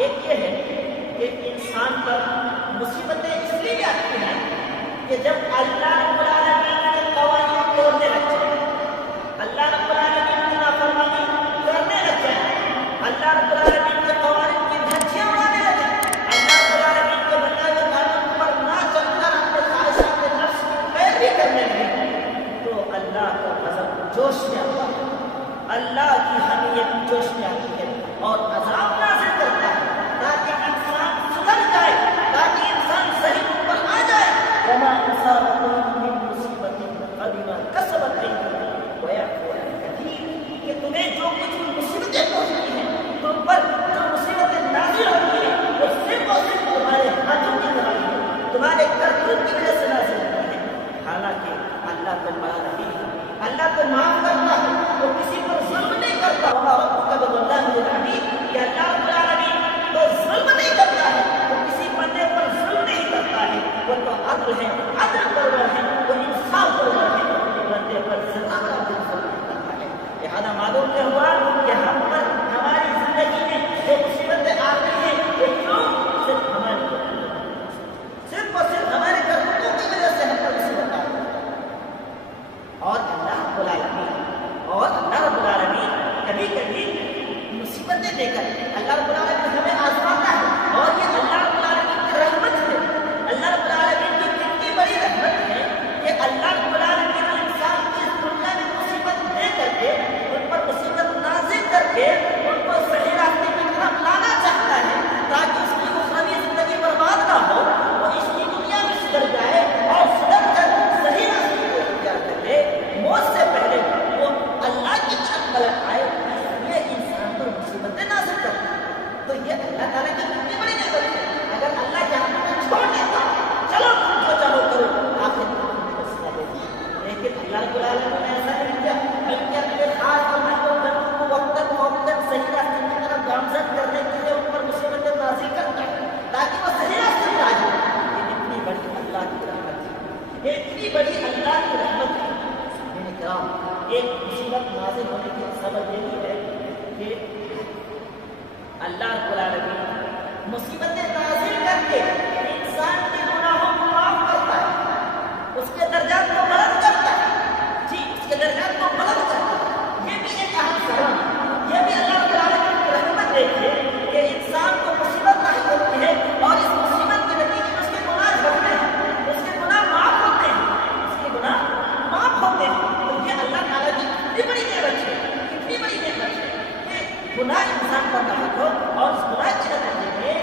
ایک یہ ہے کہ انسان پر مصیبتیں اس لیے آتی ہیں کہ جب اللہ رب العالمین کے قوانین توڑنے لگ جائے، اللہ رب العالمین کی نافرمانی کرنے لگ جائے، اللہ رب العالمین کے قوانین کی دھجیاں اڑانے لگے، اللہ رب العالمین کے بنائے ہوئے قانون پر نہ چل کر اپنے خواہشات نفس کی پیروی کرنے لگے، تو اللہ کا غضب جوش میں آتا ہے، اللہ کی حمیت جوش میں آتی ہے اور عذاب نازل کرتا ہے تاکہ انسان سدھر جائے، تاکہ انسان صحیح پر آ جائے۔ وما اصابكم من مصیبت فبما کسبت ایدیکم ویعفو عن کثیر، کہ تمہیں جو کچھ بھی مصیبتیں پہنچتی ہیں، تم پر جو مصیبتیں نازل ہوتی ہیں، وہ صرف اور صرف تمہارے ہاتھوں کی کمائی ہے، تمہارے کرتوت کی وجہ سے نازل ہوتی ہے۔ حالانکہ اللہ تو بڑا رحیم ہے، اللہ تو معاف کرتا ہے، وہ کسی پر ظلم نہیں کرتا۔ وما ربک بظلام للعبید، کہ اللہ رب العالمین تو ظلم نہیں کرتا ہے، وہ کسی بندے پر ظلم نہیں کرتا ہے، وہ تو عدل ہے، عدل پرور ہے، وہ انصاف پرور ہے، وہ بندے پر ذرا برابر ظلم نہیں کرتا ہے۔ لہذا معلوم یہ ہوا کہ ہم پر ہماری زندگی میں جو مصیبتیں آتی ہیں وہ کیوں؟ صرف ہماری صرف اور صرف ہمارے کرتوتوں کی وجہ سے ہم پر مصیبت آتی ہے۔ اور اللہ رب العالمین کبھی کبھی مصیبتیں دے کر اللہ رب العالمین ہمیں آزماتا ہے، اور یہ اللہ رب العالمین کی رحمت ہے۔ اللہ رب العالمین کی کتنی بڑی رحمت ہے کہ اللہ رب العالمین انسان کی اس دنیا میں مصیبت دے کر کے، ان پر مصیبت نازل کر کے ان کو صحیح راستے کی طرف لانا چاہتا ہے تاکہ اس کی اخروی زندگی برباد نہ ہو، وہ اس کی دنیا میں سدھر جائے اور سدھر کر صحیح راستے کو اختیار کر لے، موت سے پہلے وہ اللہ کی طرف پلٹ آئے۔ یہ انسان پر مصیبتیں نازل کرتا ہے، تو یہ اللہ تعالیٰ کی کتنی بڑی نعمت ہے۔ اگر اللہ چاہتا تو چھوڑ دیتا، چلو تم جو چاہو کرو، آخر تمہیں فیصلہ دے دیا، لیکن اللہ رب العالمین نے ایسا نہیں کیا، بلکہ اپنے خاص اور محبوب بندوں کو وقتاً صحیح راستے کی طرف گامزن کرنے کے لیے ان پر مصیبتیں نازل کرتا ہے تاکہ وہ صحیح راستے پر آ جائے۔ یہ اتنی بڑی اللہ کی رحمت ہے، یہ اتنی بڑی اللہ کی رحمت ہے۔ میرے کرام، ایک مصیبت نازل ہونے کی سبب یہ ہے کہ اللہ رب العالمین مصیبتیں نازل کر کے انسان کے گناہوں کو معاف کرتا ہے، اس کے درجات کو بلند کرتا ہے، جی اس کے درجات کو بلند کرتا ہے۔ یہ بھی ایک اہم سبب ہے، یہ بھی اللہ رب العالمین کی رحمت دیکھیے کہ انسان کو مصیبت لاحق ہوتی ہے اور اس مصیبت کے نتیجے میں اس کے گناہ جھڑتے ہیں، اس کے گناہ معاف ہوتے ہیں، اس کے گناہ معاف ہوتے ہیں۔ تو یہ اللہ تعالیٰ کی کتنی بڑی نعمت ہے، کتنی بڑی نعمت ہے کہ گناہ انسان پر لاحق ہو اور اس گناہ کے نتیجے میں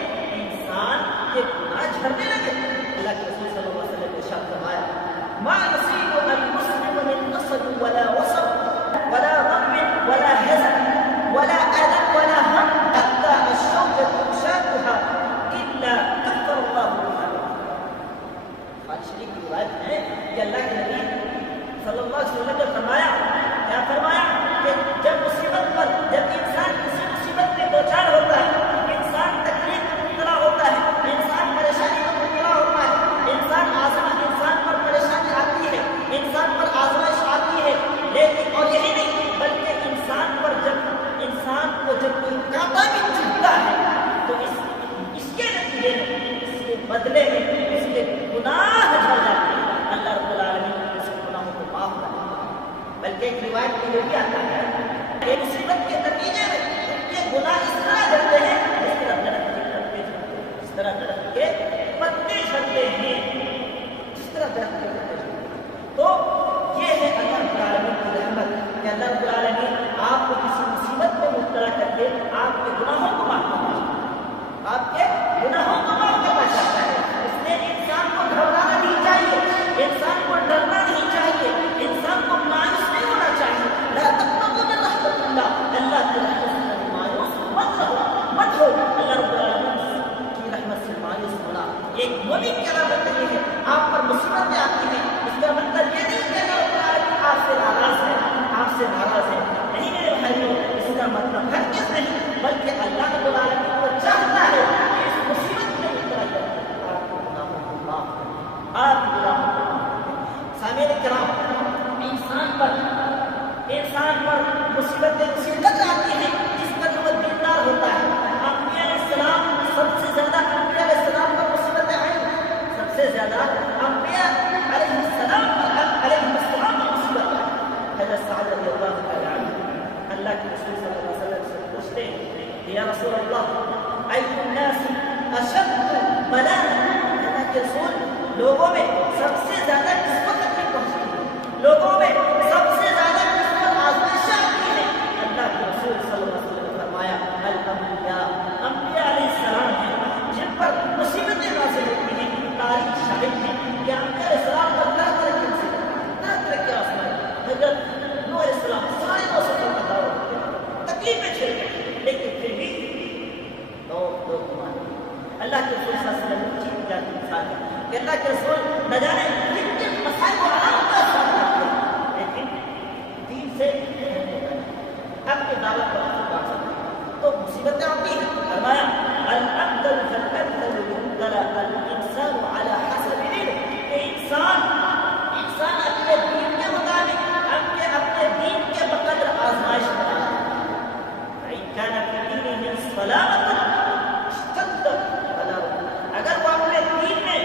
بلا اللہ کے رسول لوگوں میں سب سے زیادہ کس کو تکلیف پہنچتی ہے، لوگوں میں سب سے زیادہ کس پر آزمائشیں آتی ہیں؟ اللہ کے رسول صلی اللہ علیہ وسلم نے فرمایا الانبیاء، انبیاء علیہ السلام ہیں جن پر مصیبتیں نازل ہوتی ہیں۔ تاریخ شاہد ہے کہ انبیاء علیہ السلام پر طرح طرح کی مصیبت، طرح طرح کے آزمائش۔ حضرت نوح علیہ السلام 950 سال کا دعوت کیا، تکلیفیں جھیل گئے، لیکن پھر بھی لوگ مانے۔ اللہ کے رسول صلی اللہ علیہ وسلم کی جاتی مثال ہے کہ اللہ کے رسول نہ جانے کتنے مسائل و آرام کا سامنا کیا، لیکن دین سے اپنی دعوت پر تو مصیبتیں آتی ہیں۔ فرمایا الأفضل فالأفضل يبتلى الإنسان على حسب دينه، کہ انسان اپنے دین کے مطابق اپنے دین کے بقدر آزمائش کرتا ہے۔ فإن كان في دينه سلامة اشتد بلاؤه، اگر وہ اپنے دین میں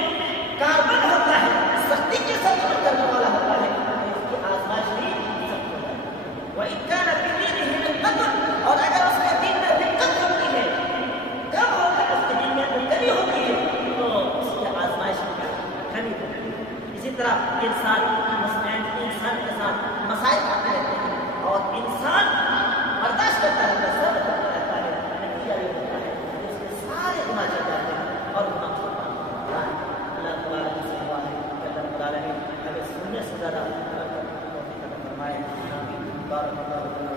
کاربن ہوتا ہے، سختی کے ساتھ عمل کرنے والا ہوتا ہے، تو اس کی آزمائش بھی سخت ہو جاتی ہے۔ وإن كان في دينه رقة، اور اگر اس کے دین میں رقت ہوتی ہے، کم ہوتا ہے، اس کے دین میں کمی ہوتی ہے، تو اس کی آزمائش میں کمی ہوتی ہے۔ اسی طرح انسان کے ساتھ مسائل آتے رہتے ہیں اور انسان برداشت کرتا رہتا ہے، صبر کرتا رہتا ہے، نتیجہ یہ ہوتا ہے کہ اس کے سارے گناہ چل جاتے ہیں اور گناہ سے پاک۔ اللہ تعالیٰ کی سے دعا ہے کہ اللہ تعالیٰ ہمیں سننے سے زیادہ عمل کرنے کی توفیق عطا فرمائے۔ آمین۔ بارک اللہ